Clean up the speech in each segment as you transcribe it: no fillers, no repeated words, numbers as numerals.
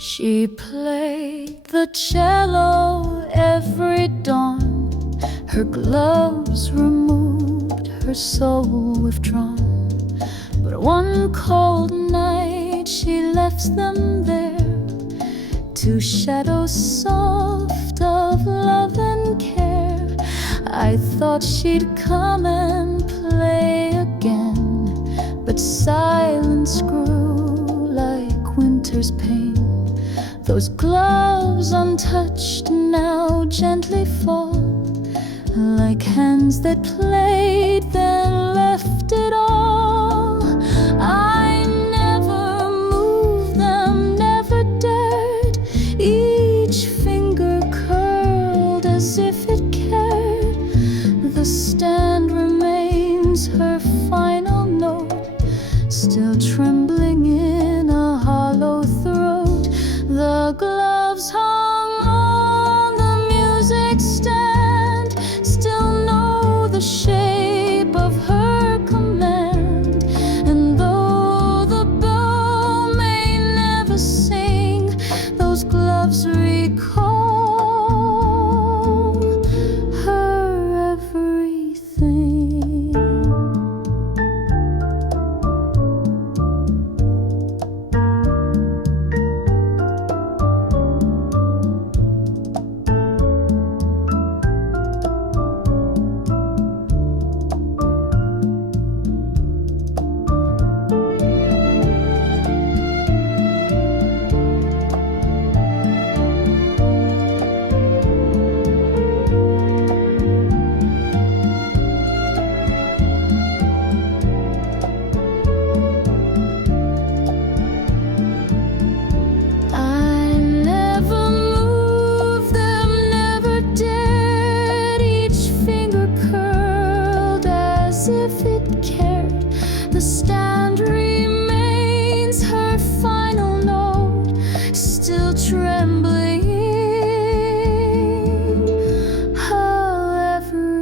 She played the cello every dawn, her gloves removed, her soul withdrawn. But one cold night she left them there, two shadows soft of love and care. I thought she'd come and play again, but silence grew like winter's pain. Those gloves untouched now gently fall, like hands that played then left it all. I never moved them, never dared, each finger curled as if it cared. The stand remains her final note, still trembling in a hollow throat. The gloves hung on the music stand, still know the shape of her command. And though the bow may never sing, those gloves recall her everything. If it cared, the stand remains her final note, still trembling her everything.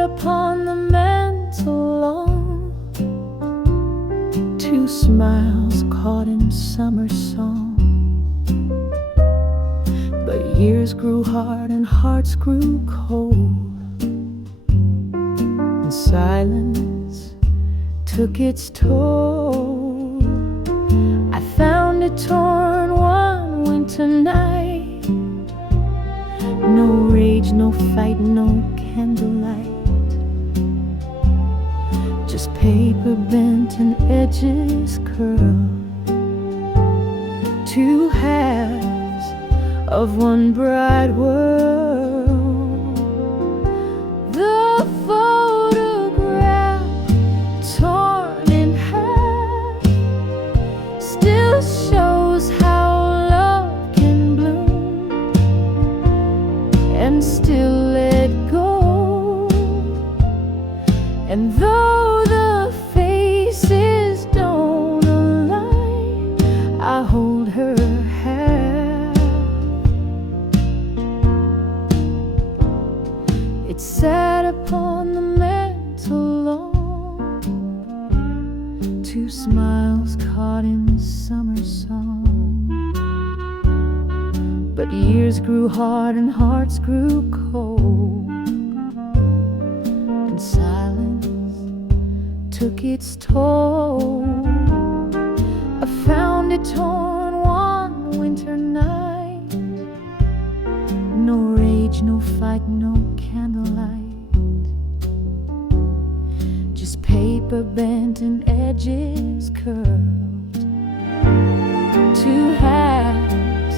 Upon the mantle long, two smiles caught in summer song. But years grew hard and hearts grew cold, and silence took its toll. I found it torn one winter night, no rage, no fight, no candlelight, just paper bent and edges curled, two halves of one bright world. The photograph, torn in half, still shows how love can bloom and still let go. And though the faces don't align, I hold her half. It sat upon the mantle long, two smiles caught in summer song. But years grew hard and hearts grew cold, and silence took its toll. I found it torn one winter night, no rage, no fight, no candlelight, just paper bent and edges curled, two halves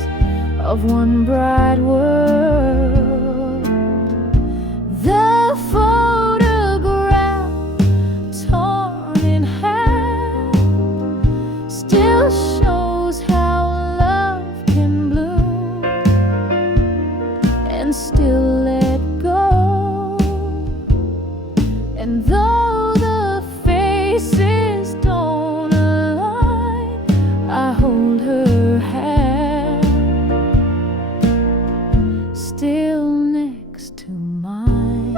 of one bright world. The photograph, torn in half, still shows how love can bloom and still let go. And though the faces don't align, I hold her hand still next to mine.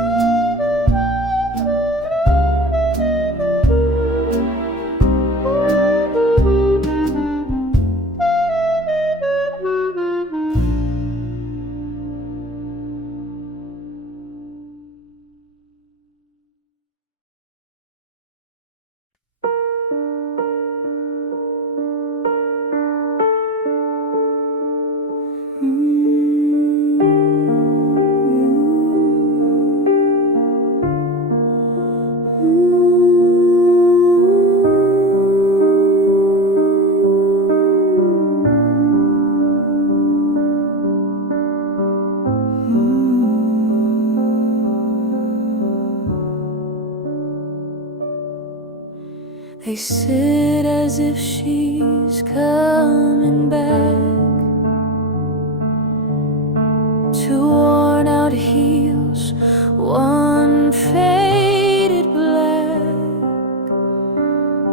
They sit as if she's coming back, two worn out heels, one faded black.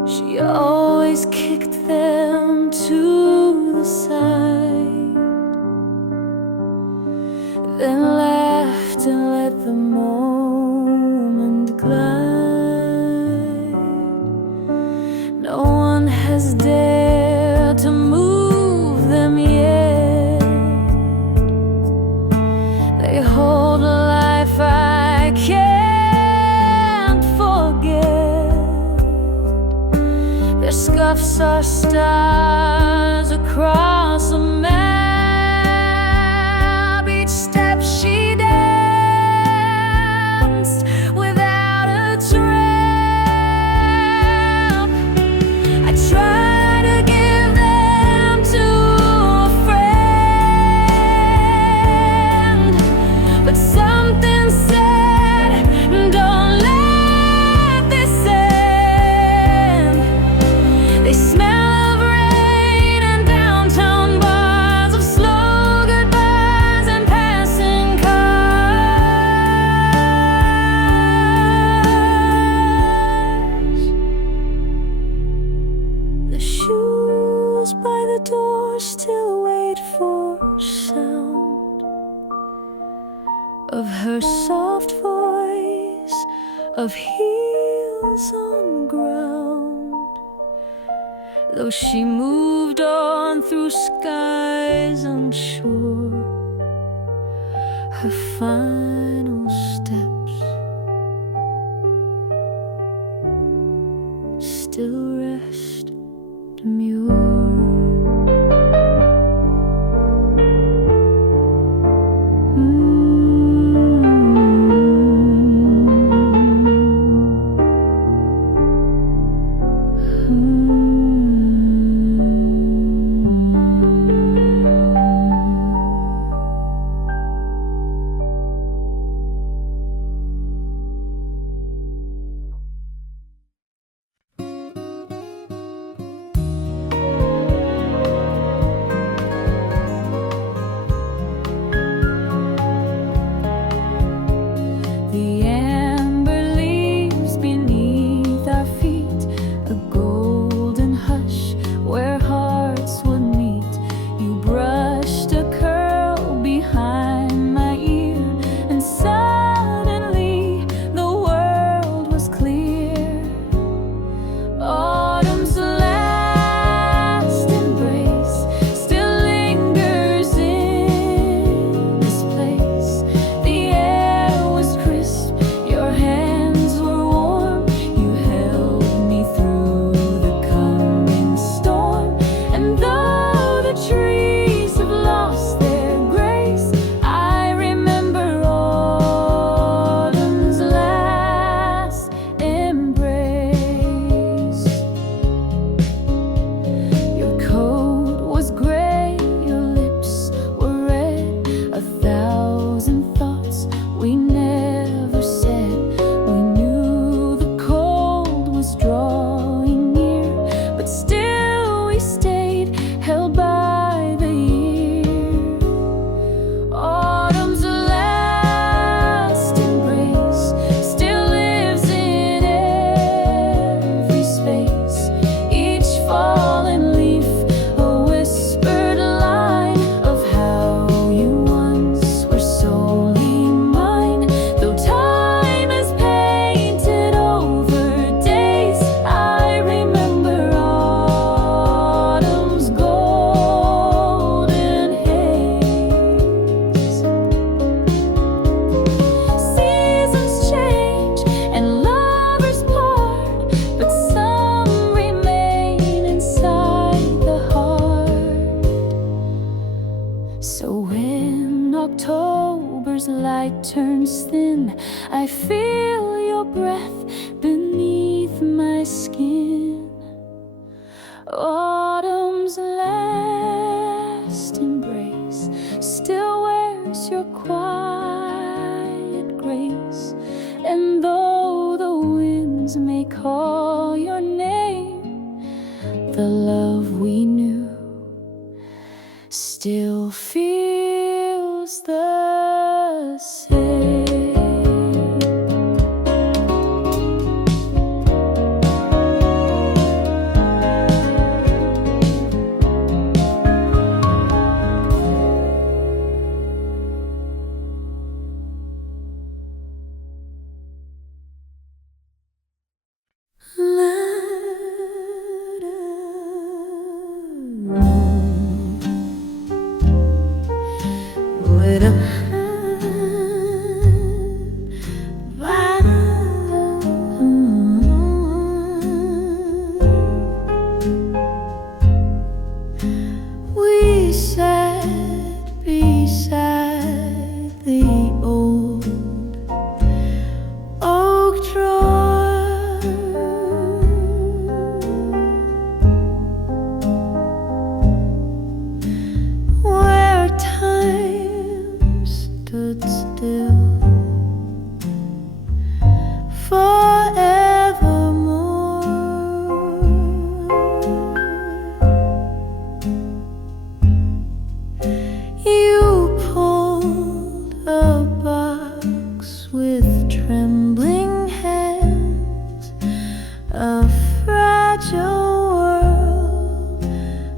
She always kicked them to the side, then laughed and let the moment glide. No one has dared to move them yet. They hold a life I can't forget. Their scuffs are stars across a map. Each step she danced without a tramp. I try to give them to a friend, but something said, don't let this end. They smell of rain and downtown bars, of slow goodbyes and passing cars. The shoes by the door still wait for sound of her soft voice, of heels on ground. Though she moved on through skies unsure, her final steps still rest demure. the love we knew still feels the same. We sat beside the old oak drawer, where time stood still You pulled a box with trembling hands, a fragile world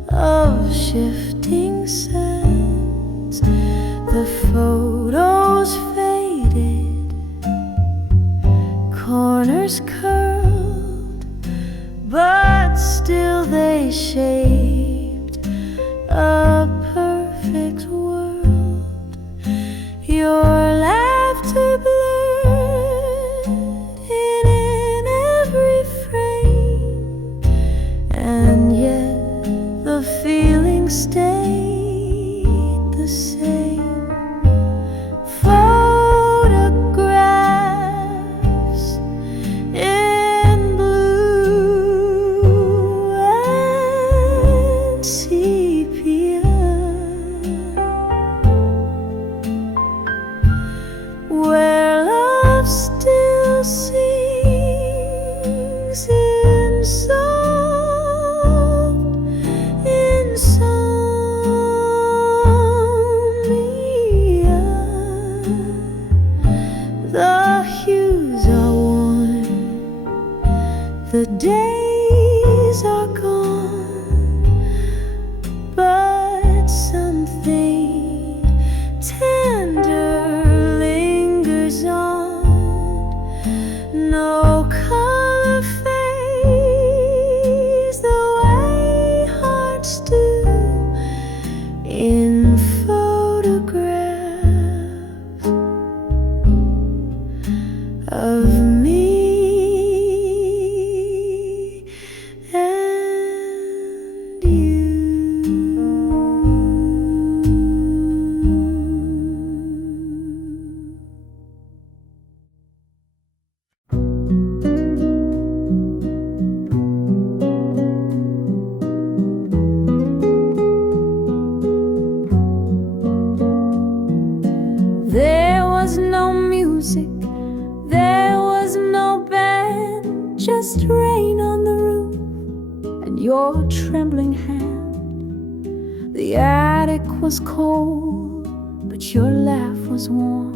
of shifting sands. The photos faded, corners curled, but still they shaped a perfect world. Your laughter blurred in every frame, and yet the feeling stayed the same. Photographs in blue and sepia, where love still sings in soft insomnia. The hues are worn, the days are gone, but something tender lingers on. No color fades the way hearts do in photographs of me and you. There was no music, there was no band, just rain on the roof and your trembling hand. The attic was cold, but your laugh was warm,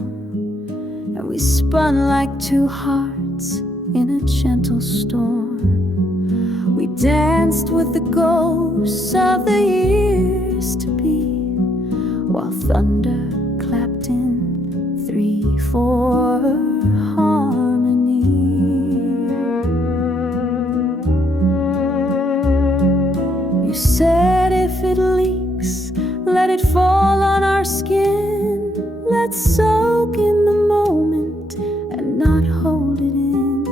and we spun like two hearts in a gentle storm. We danced with the ghosts of the years to be, while thunder clapped in 3/4 harmony. You said if it leaks, let it fall on our skin. Let's soak in the moment and not hold it in.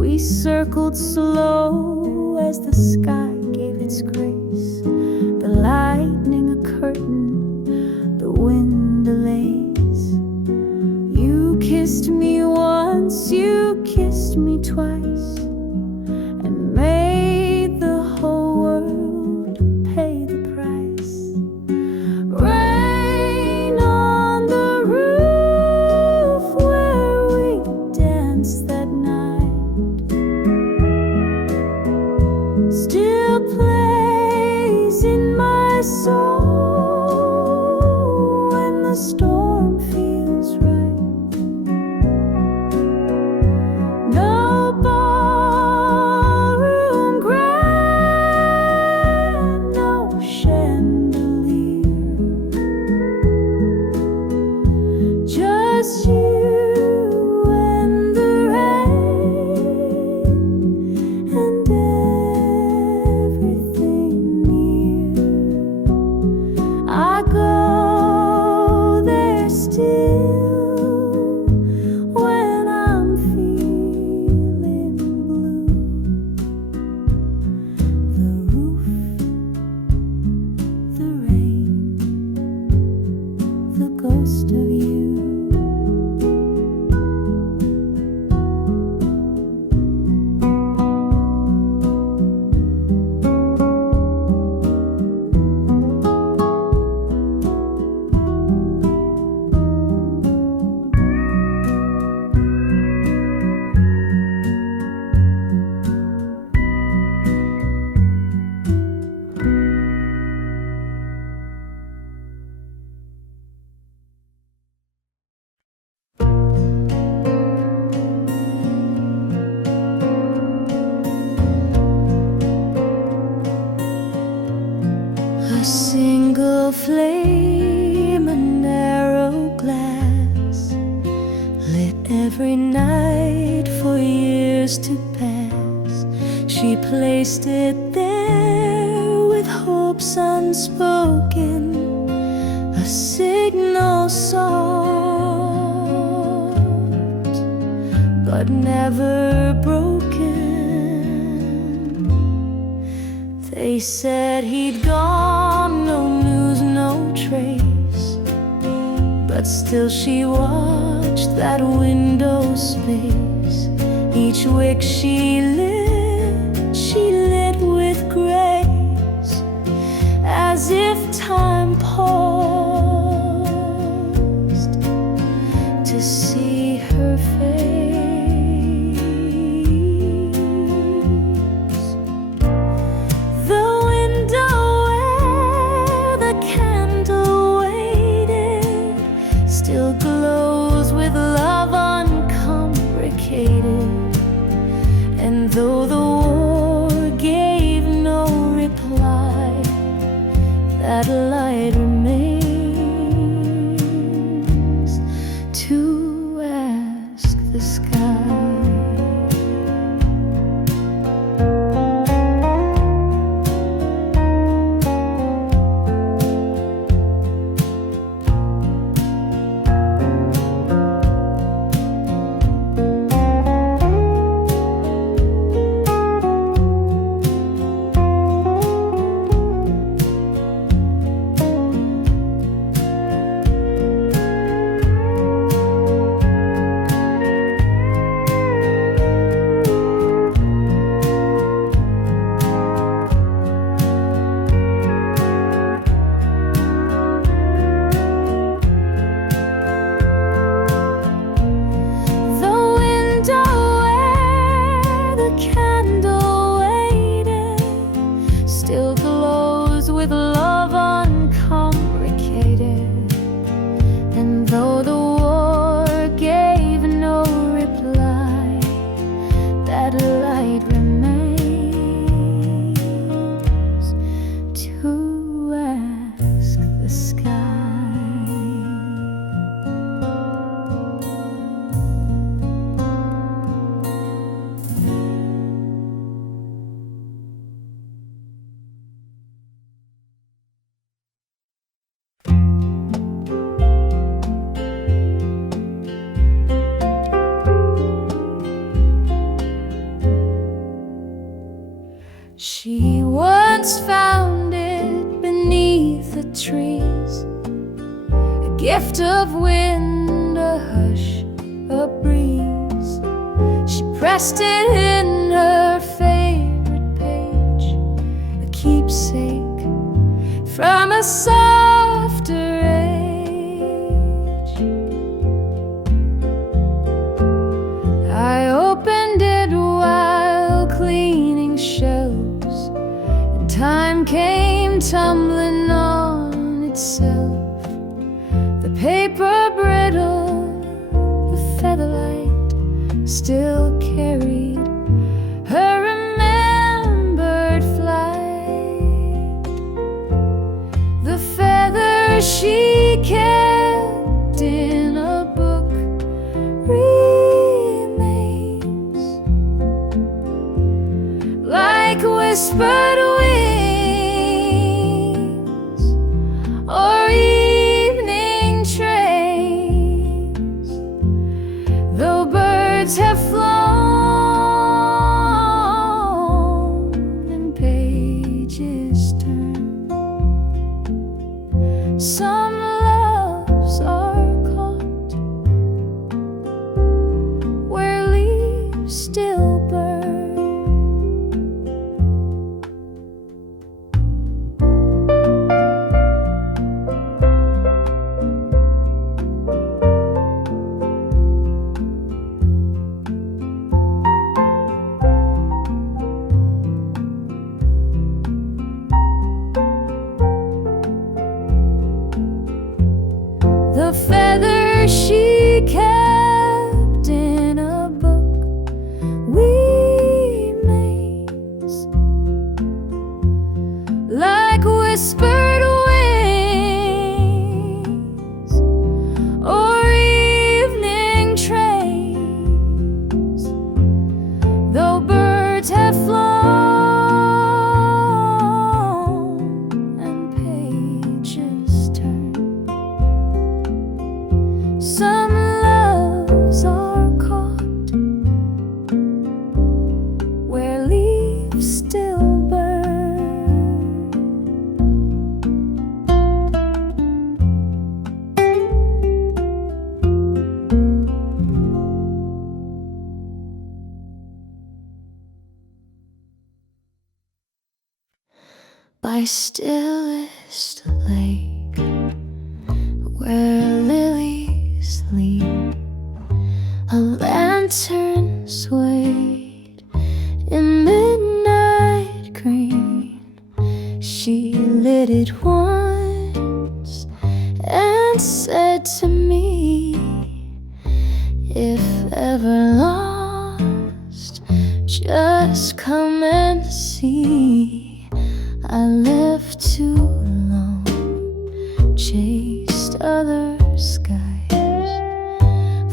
We circled slow as the sky gave its grace, the lightning a curtain, the wind a lace. You kissed me once, you kissed me twice, and made the whole world pay the price. Rain on the roof where we danced that night, still plays in my soul when the storm feels right. No ballroom grand, no chandelier, just you and the rain and everything near. I go there still when I'm feeling blue. The roof, the rain, the ghost of you. A single flame, a narrow glass, lit every night for years to pass. She placed it there with hopes unspoken, a signal sought but never broken. They said he'd gone, no news, no trace, but still she watched that window space. Each wick she lit with grace, as if time paused to see her face. Still glows with love uncomplicated, and though the war gave no reply, that light remains to ask the sky. Still glows with love uncomplicated, and though the war gave no reply, that light remains to ask the sky. She once found it beneath the trees, a gift of wind, a hush, a breeze. She pressed it in her favorite page, a keepsake from a softer age. I opened it while cleaning shelves, Time came tumbling on itself, the paper brittle, the featherlight still carried her remembered flight. The feather she kept in a book remains, like whispered wings or evening trains. Though birds have flown and pages turn, some loves are caught where leaves still burn. The feather she kept in a book remains, like whispered wings or evening trains. Though birds have flown and pages turn, some loves are caught where leaves still burn. By stillest lake where lilies lean, a lantern swayed in midnight green. She lit it once and said to me, if ever lost, just come and see. I lived too long, chased other skies,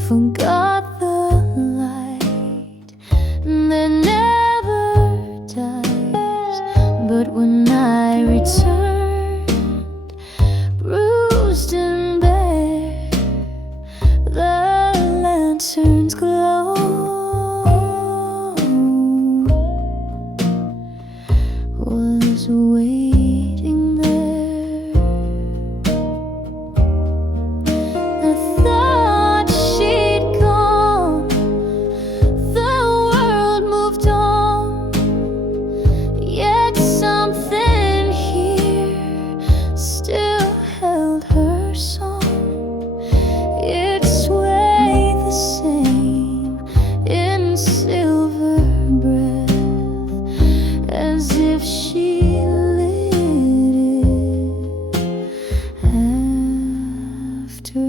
forgot the light that never dies. But when I returned, bruised and bare, the lantern's glow was waiting there. I thought she'd gone, the world moved on, yet something here still held her song. It swayed the same in silver breath, as if she lit it after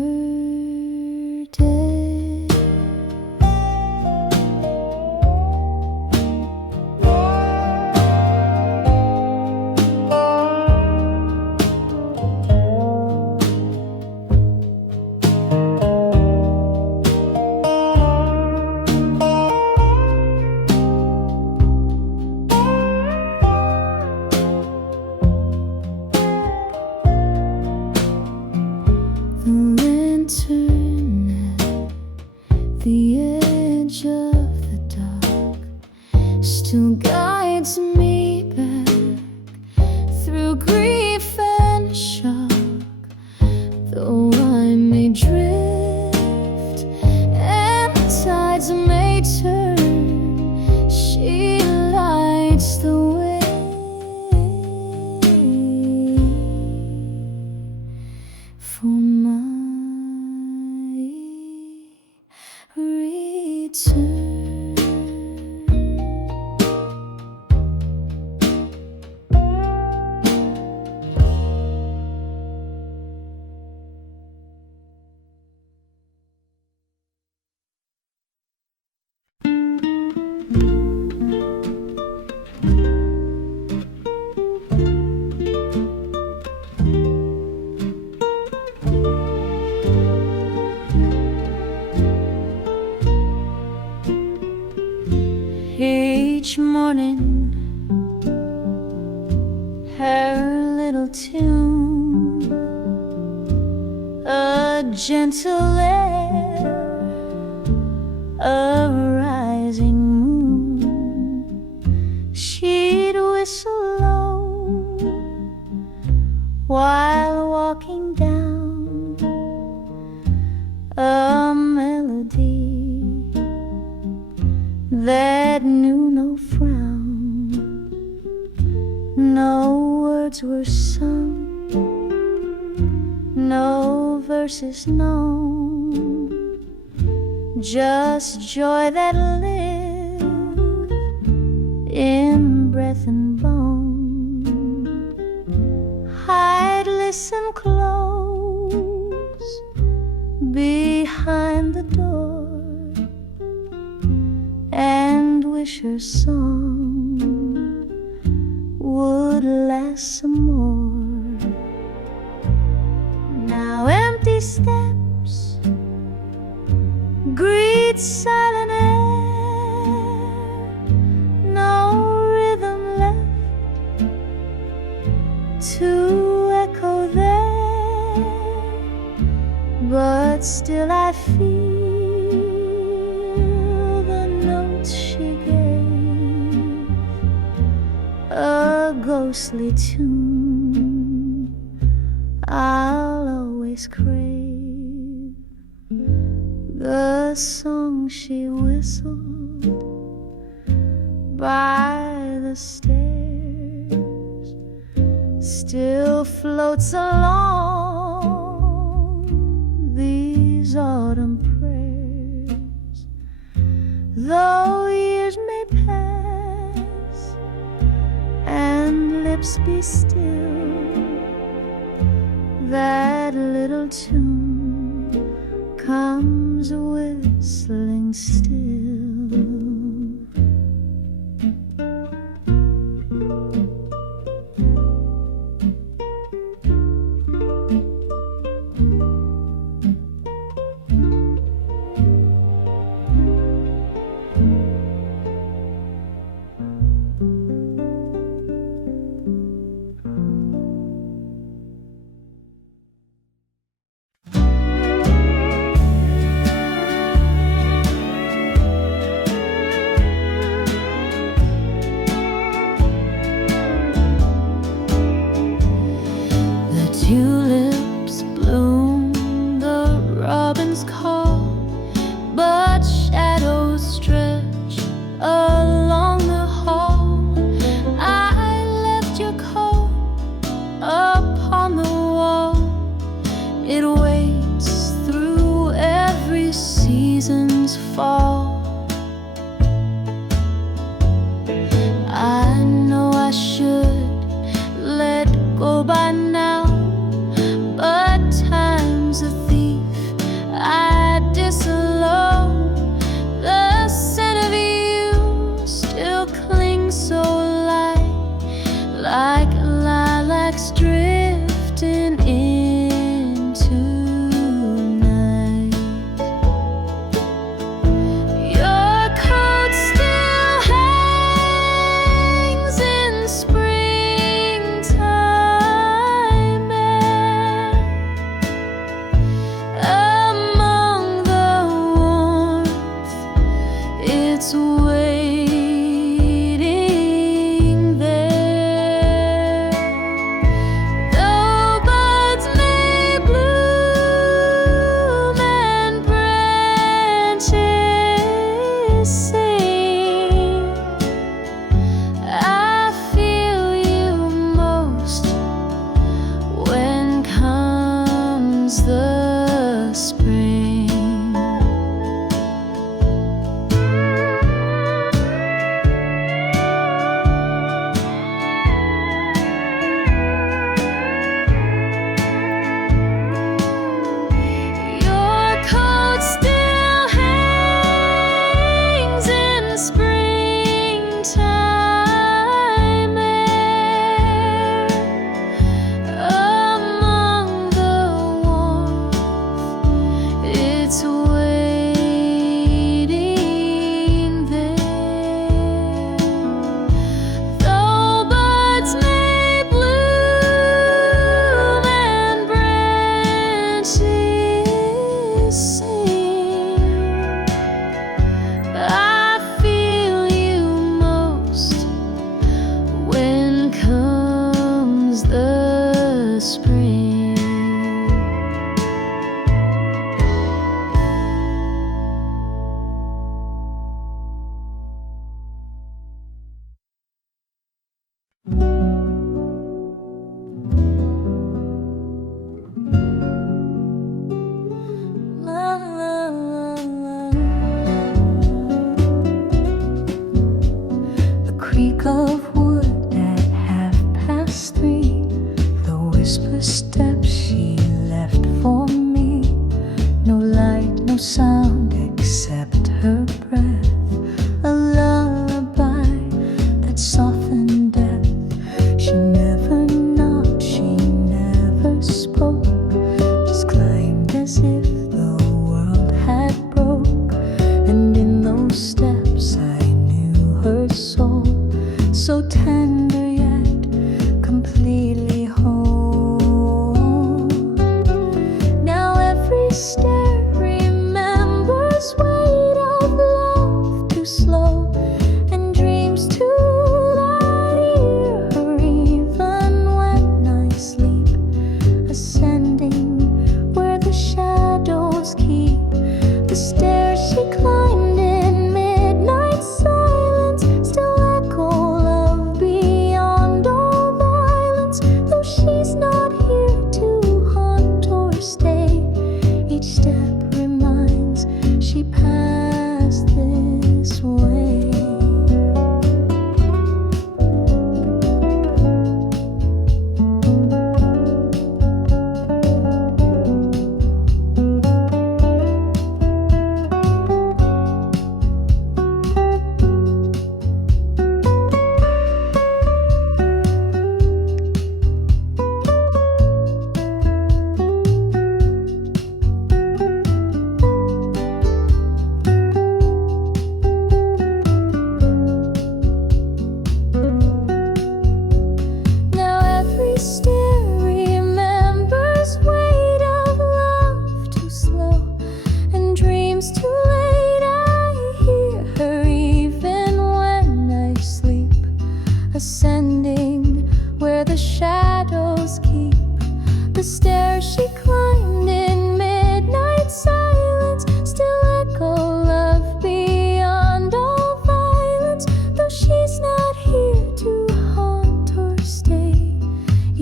death. little tune, a gentle air, a rising moon. She'd whistle low while walking down a melody that knew no frown. No words were sung, no verses known, just joy that lived in breath and bone. I'd listen close behind the door and wish her song would last some more. Now empty steps greet silent air, no rhythm left to echo there, but still I feel the notes she gave, a ghostly tune I'll always crave, the song she whistled by the stairs still floats along these autumn prayers. Though years may pass and lips be still, that little tune comes whistling still.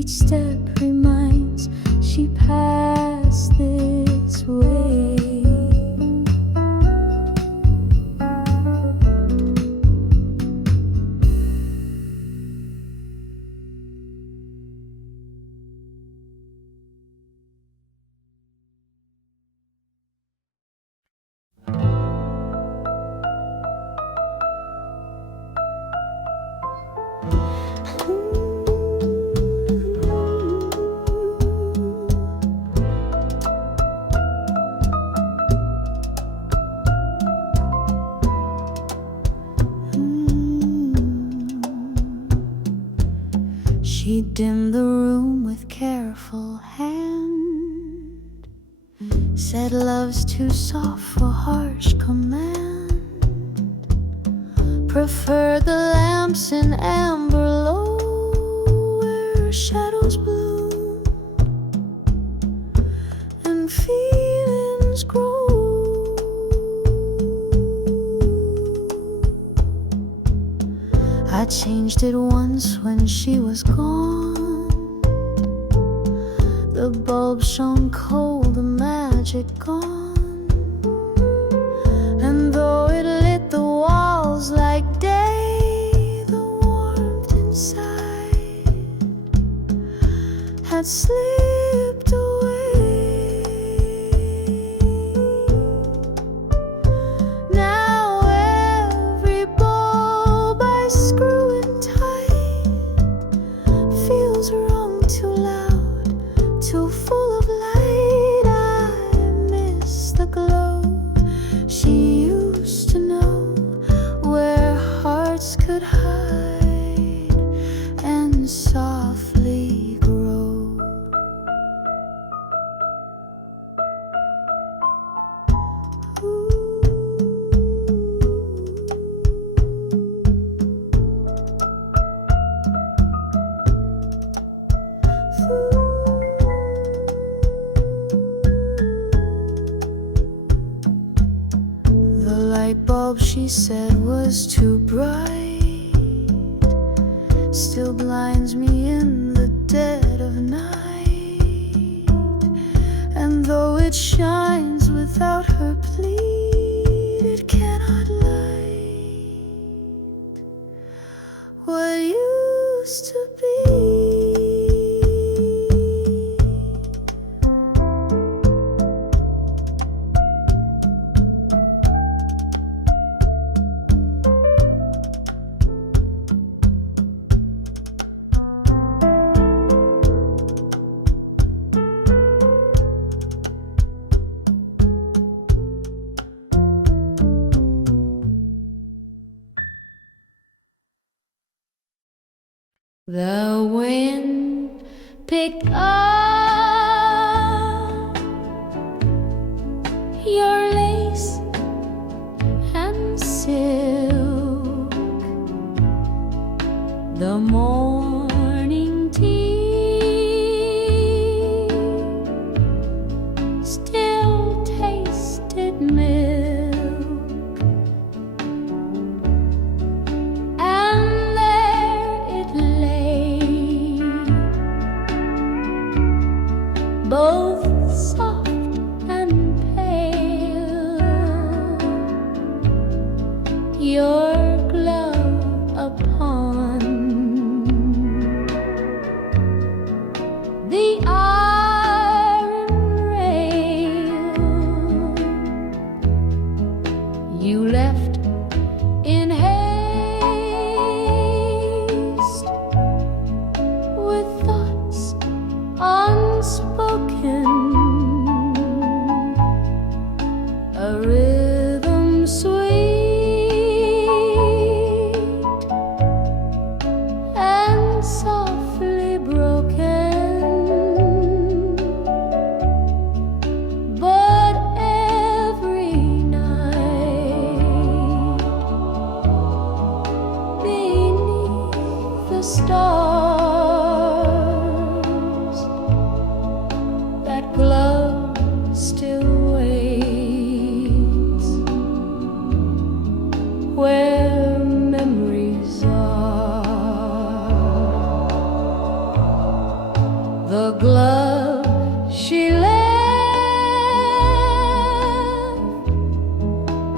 each step reminds she passed this way. She dimmed the room with careful hand, said love's too soft for harsh command, preferred the lamps in amber low where shadows bloom and feelings grow. I changed it once when she was gone. The bulb shone cold, the magic gone. And though it lit the walls like day, the warmth inside had slipped away. Too full of light, I miss the glow she used to know, where hearts could hide and softly grow. Light bulb, she said, was too bright, still blinds me in the dead of night. And though it shines without her plead, it cannot light what used to be. The wind picked up your lace and silk. The morning tea still tasted milk. Both soft and pale, your glove upon glove she left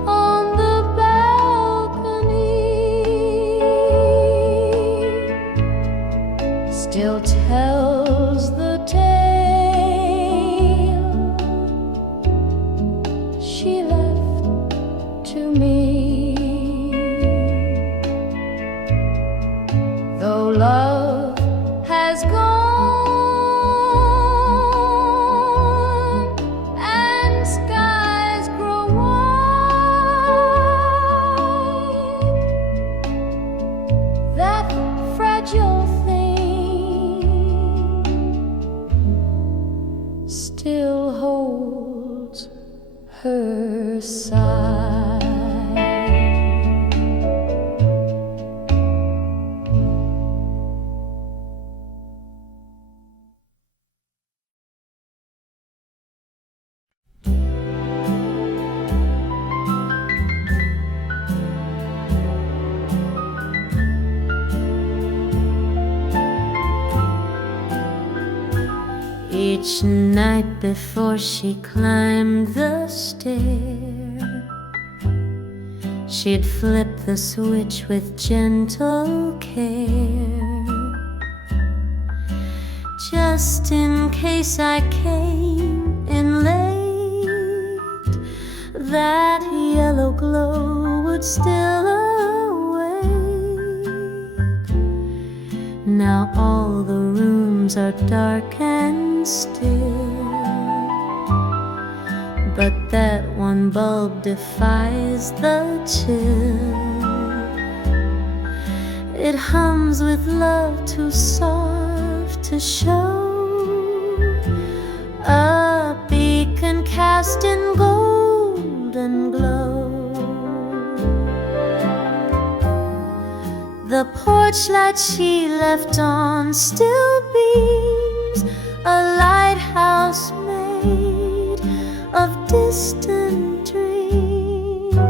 on the balcony still tells the tale she left to me. Though love has gone and skies grow wide, that fragile thing still holds her side. Each night before she climbed the stair, she'd flip the switch with gentle care. Just in case I came in late, that yellow glow would still awake. Now all the rooms are dark and still, but that one bulb defies the chill. It hums with love too soft to show, a beacon cast in golden glow. The porch light she left on still beams, a lighthouse made of distant dreams.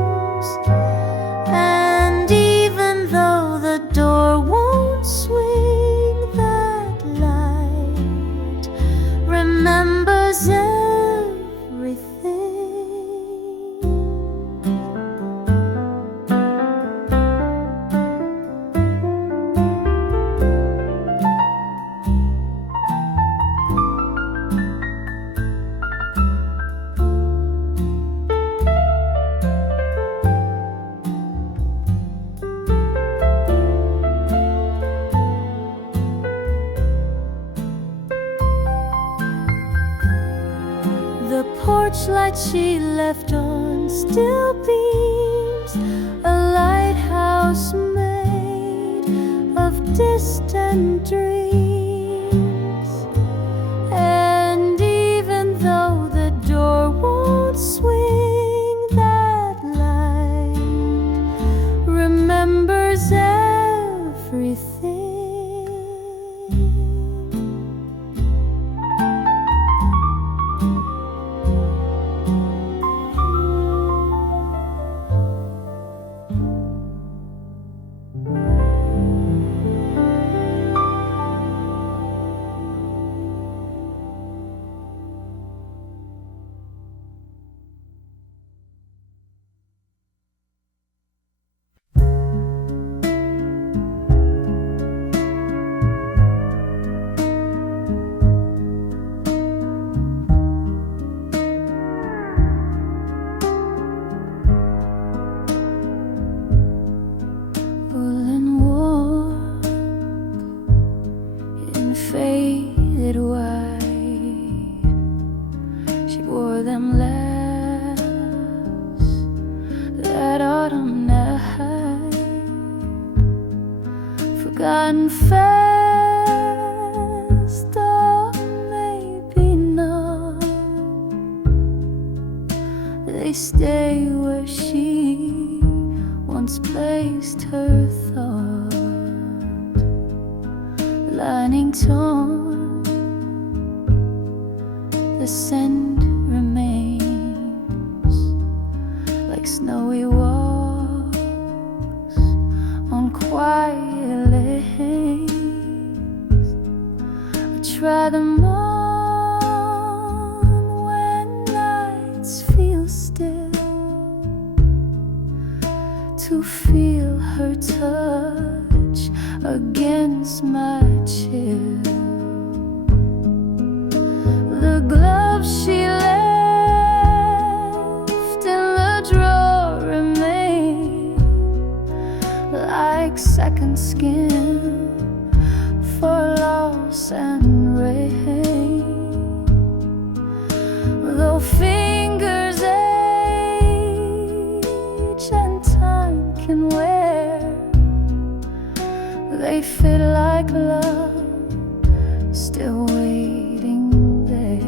And even though the door won't swing, that light remembers everything. The porch light she left on still beams, a lighthouse made of distant dreams. And even though the door won't swing, that light remembers everything. Faded white, she wore them last that autumn night. Forgotten fast, or maybe not. They stay where she once placed her thought. Lining torn, the scent remains like snowy walks on quiet lanes. A try them on when nights feel still, to feel her touch against my chill. The gloves she left in the drawer remain like second skin for loss and rain. Though fingers age and time can wear, they fit like love, still waiting there.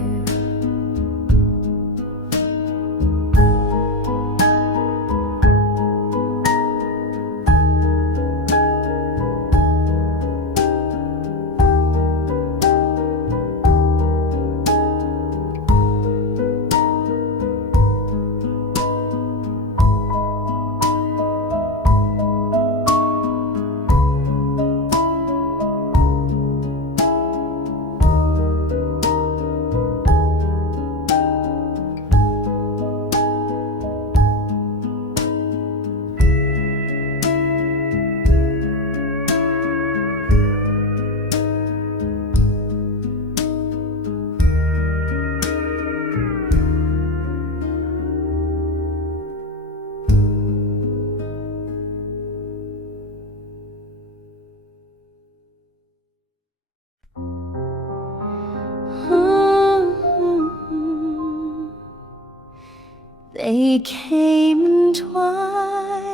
They came entwined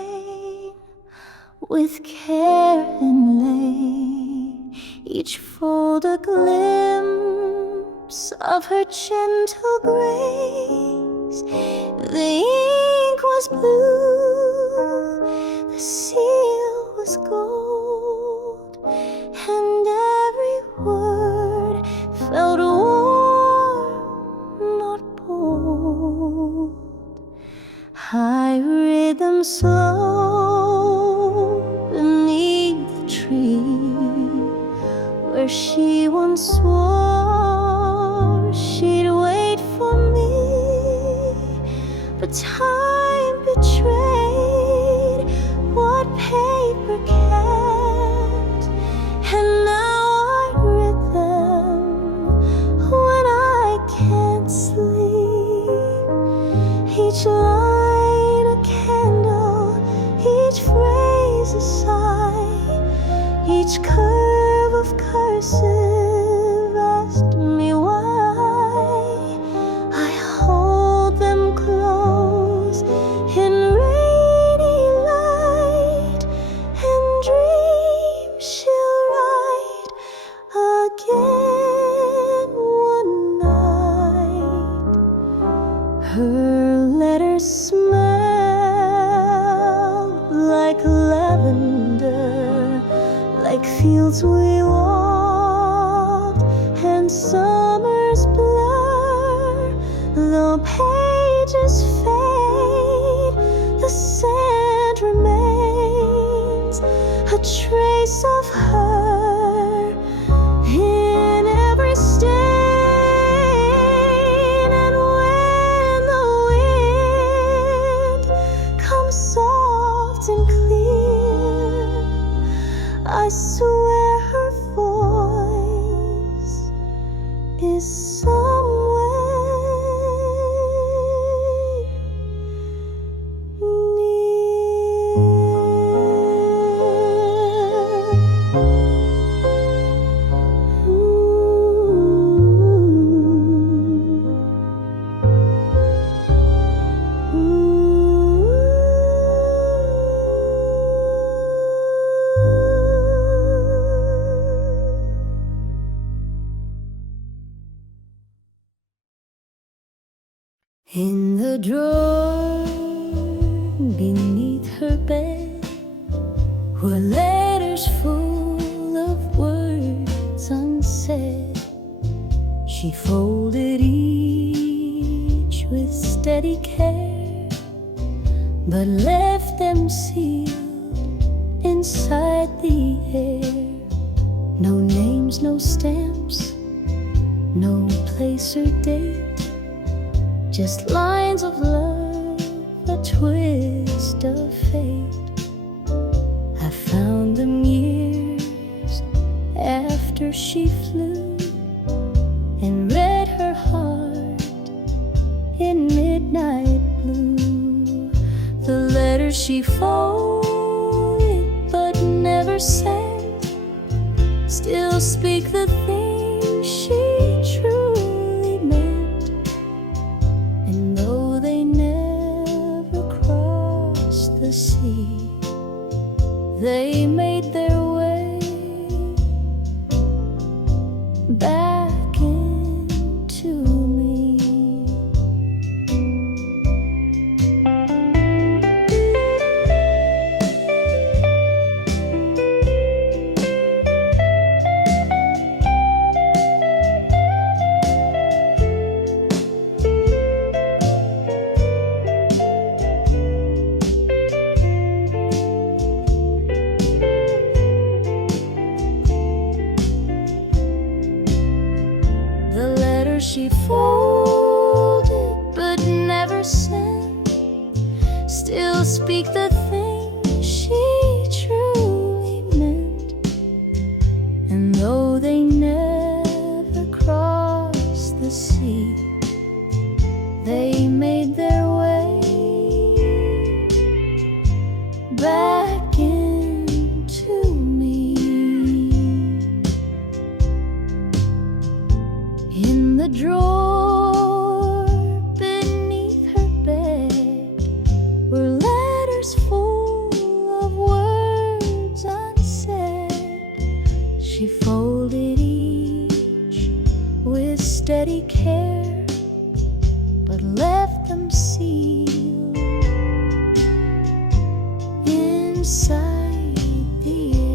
with care and lay, each fold a glimpse of her gentle grace. The ink was blue, the seal was gold, and every word felt warm, not bold. High rhythm slow beneath the tree where she once swore she'd wait for me, but time betrayed what paper can't, and now I read them when I can't sleep. Each line a candle, each phrase a sigh, each curve of cursive asked me why. I hold them close in rainy light, and dream she'll write again one night. Her letters smell like lavender, like fields we walked and summers blur. Though pages fade, the scent remains, a trace of her in every stain. And when the wind comes soft and clear, I swear her voice is somewhere in the drawer beneath her bed were letters full of words unsaid. She folded each with steady care, but left them sealed inside the air. No names, no stamps, No place or date, just lines of love, a twist of fate. I found them years after she flew, and read her heart in midnight blue. The letters she folded but never sent still speak the things she truly meant. And though they never crossed the sea, they made their way back into me. She folded but never sent still speak the things she truly meant. And though they never crossed the sea, they made their way back into me. In the drawer beneath her bed were letters full of words unsaid. She folded each with steady care, but left them sealed inside the air.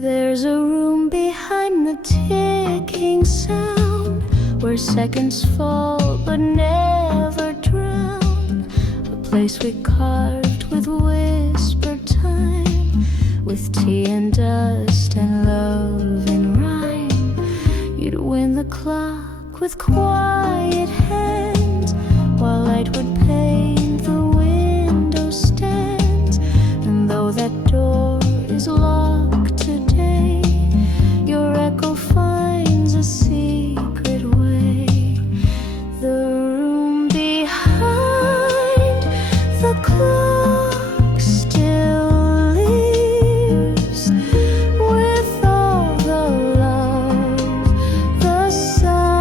There's a room behind the ticking sound where seconds fall but never drown. A place we carved with whispered time, with tea and dust and love in rhyme. You'd win the clock with quiet hands, while light would paint the window stands. And though that door is locked today, your echo finds a secret way. The room behind the clock still lives, with all the love, the silence,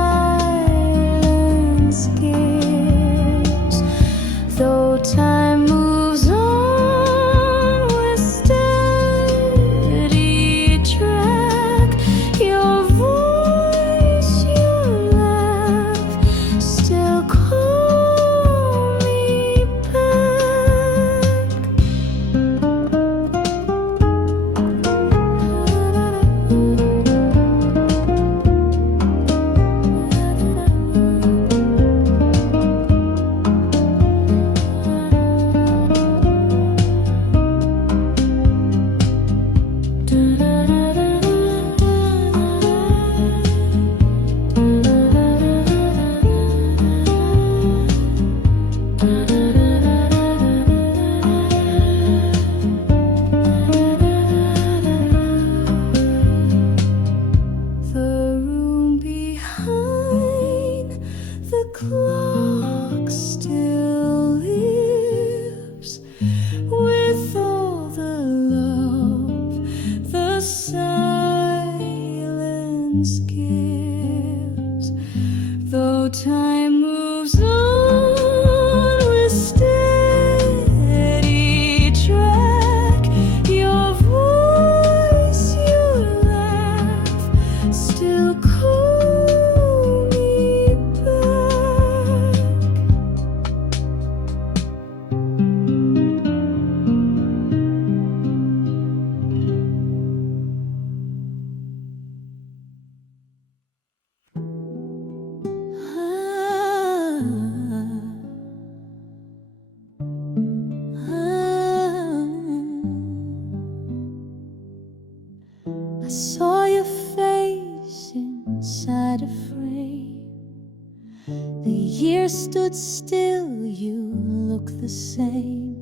stood still, you look the same.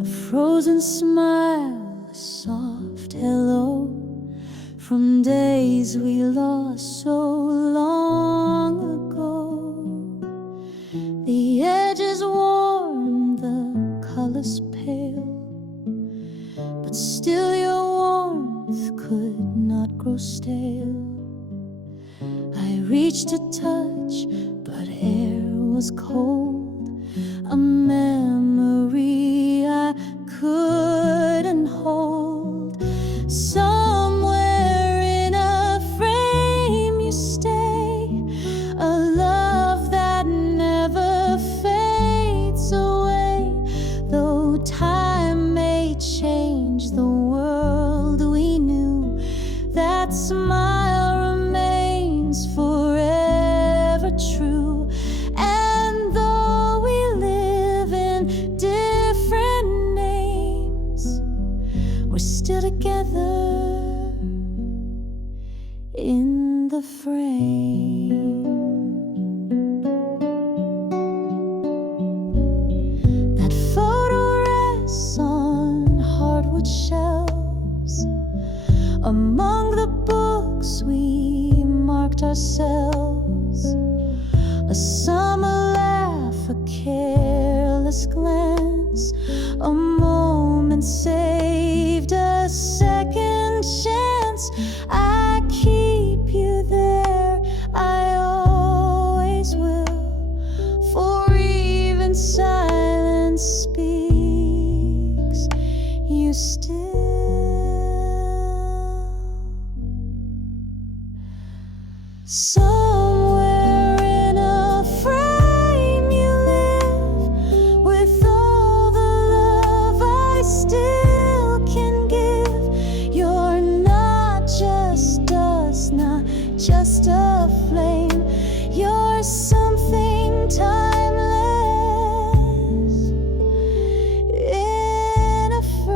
A frozen smile, a soft hello, from days we lost so long ago. The edges warm, the colors pale, but still your warmth could not grow stale. I reached to touch, but air was cold, a memory I couldn't hold. Somewhere in a frame you stay, a love that never fades away. Though time may change the world we knew, that smile remains forever true. And though we live in different names, we're still together in the frame. That photo rests on hardwood shelves, among the books we marked ourselves. A summer laugh, a careless glance, a moment saved, a second chance. I keep you there, I always will, for even silence speaks. You still somewhere in a frame you live, with all the love I still can give. You're not just dust, not just a flame, you're something timeless in a frame.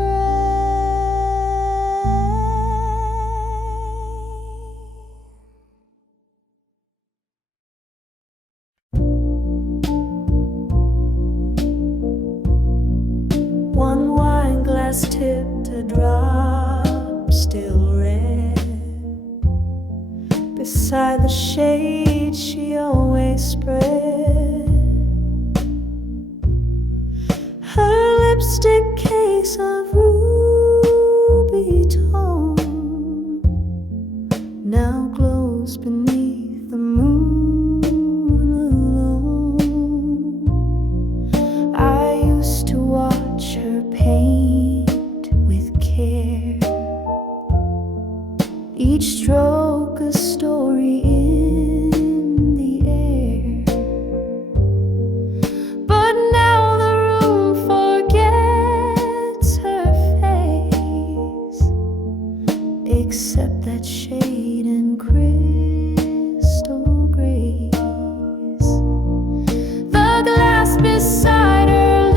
One wine glass tipped, a drop still red, beside the shade she always spread. Her lipstick case of ruby tone now glows beneath the moon alone. I used to watch her paint with care, each stroke a story in the air. But now the room forgets her face, except that shade and crystal grace. The glass beside her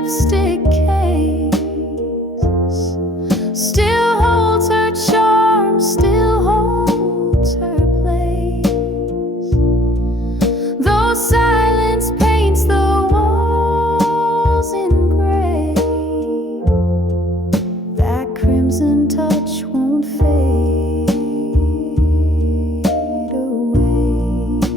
lipstick case still holds her charm, still holds her place. Though silence paints the walls in gray, that crimson touch won't fade away.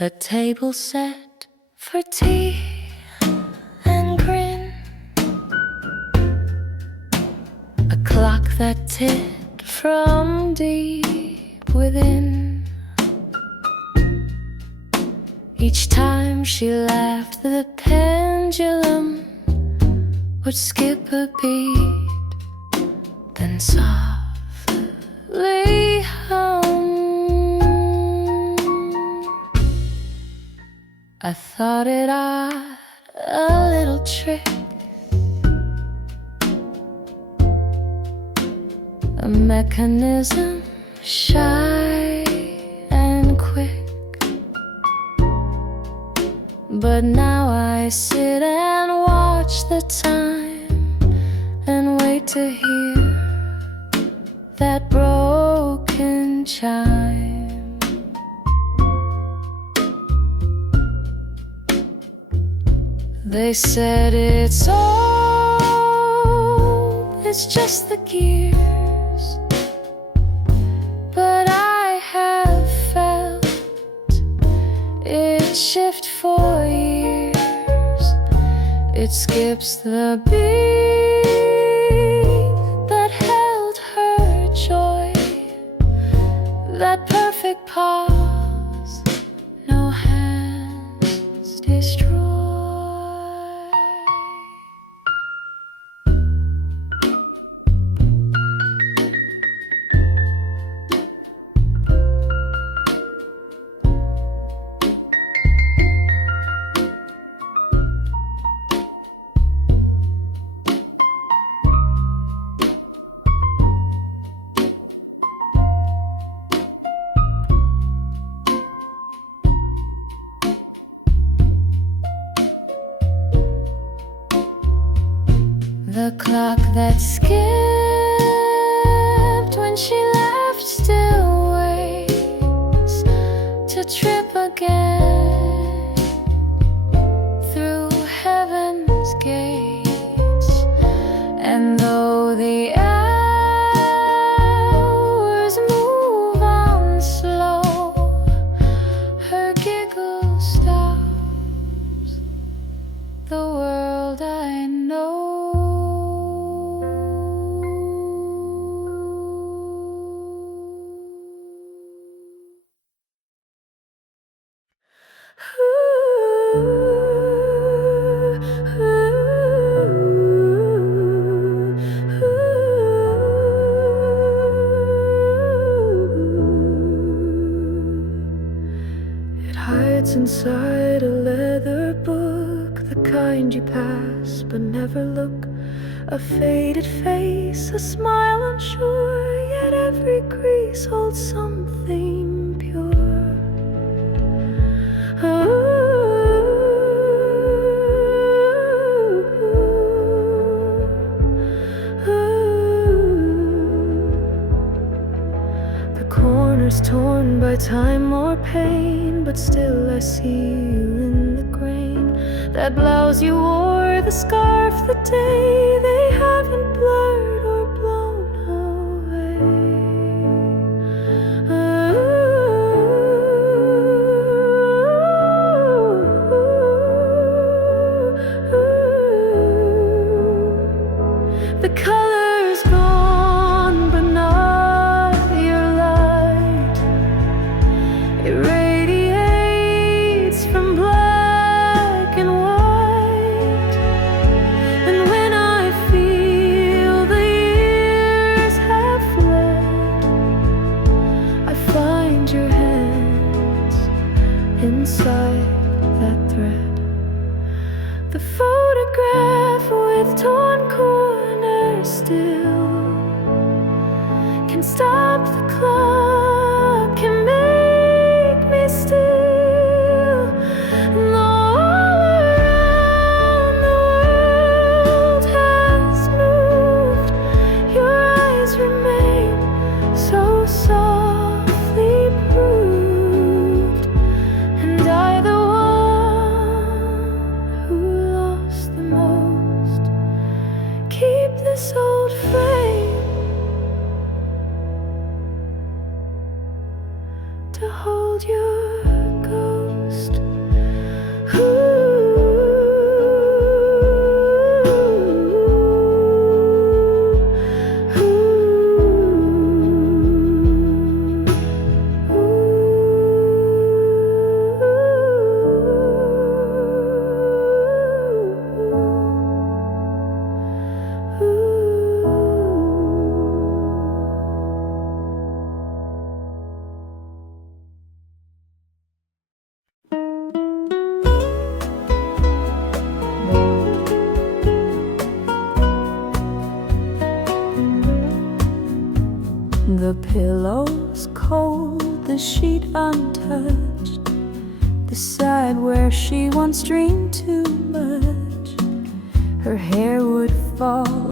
A table set for tea and grin, a clock that ticked from deep within. Each time she laughed, the pendulum would skip a beat, then softly hum. I thought it odd, a little trick, a mechanism shy and quick. But now I sit and watch the time and wait to hear that broken chime. They said it's just the gears, but I have felt it shift for years. It skips the beat that held her joy, that perfect pause no hands destroy. The clock that skipped when she left still waits to trip again through heaven's gates. And though the hours move on slow, her giggle stops the world I know. It hides inside a leather book, the kind you pass but never look. A faded face, a smile unsure, yet every crease holds something pure. The corners torn by time or pain, but still I see you in the grain. That blouse you wore, the scarf, the day, they haven't blurred or blown away. The color's gone, but not your light. It radiates from black and white. And when I feel the years have fled, I find your hands inside that thread. The photograph with torn corners still can stop the clock, can make me still. And all around the world has moved, your eyes remain so softly proved. And I, the one who lost the most, keep this old frame The pillow's cold, the sheet untouched, the side where she once dreamed too much. Her hair would fall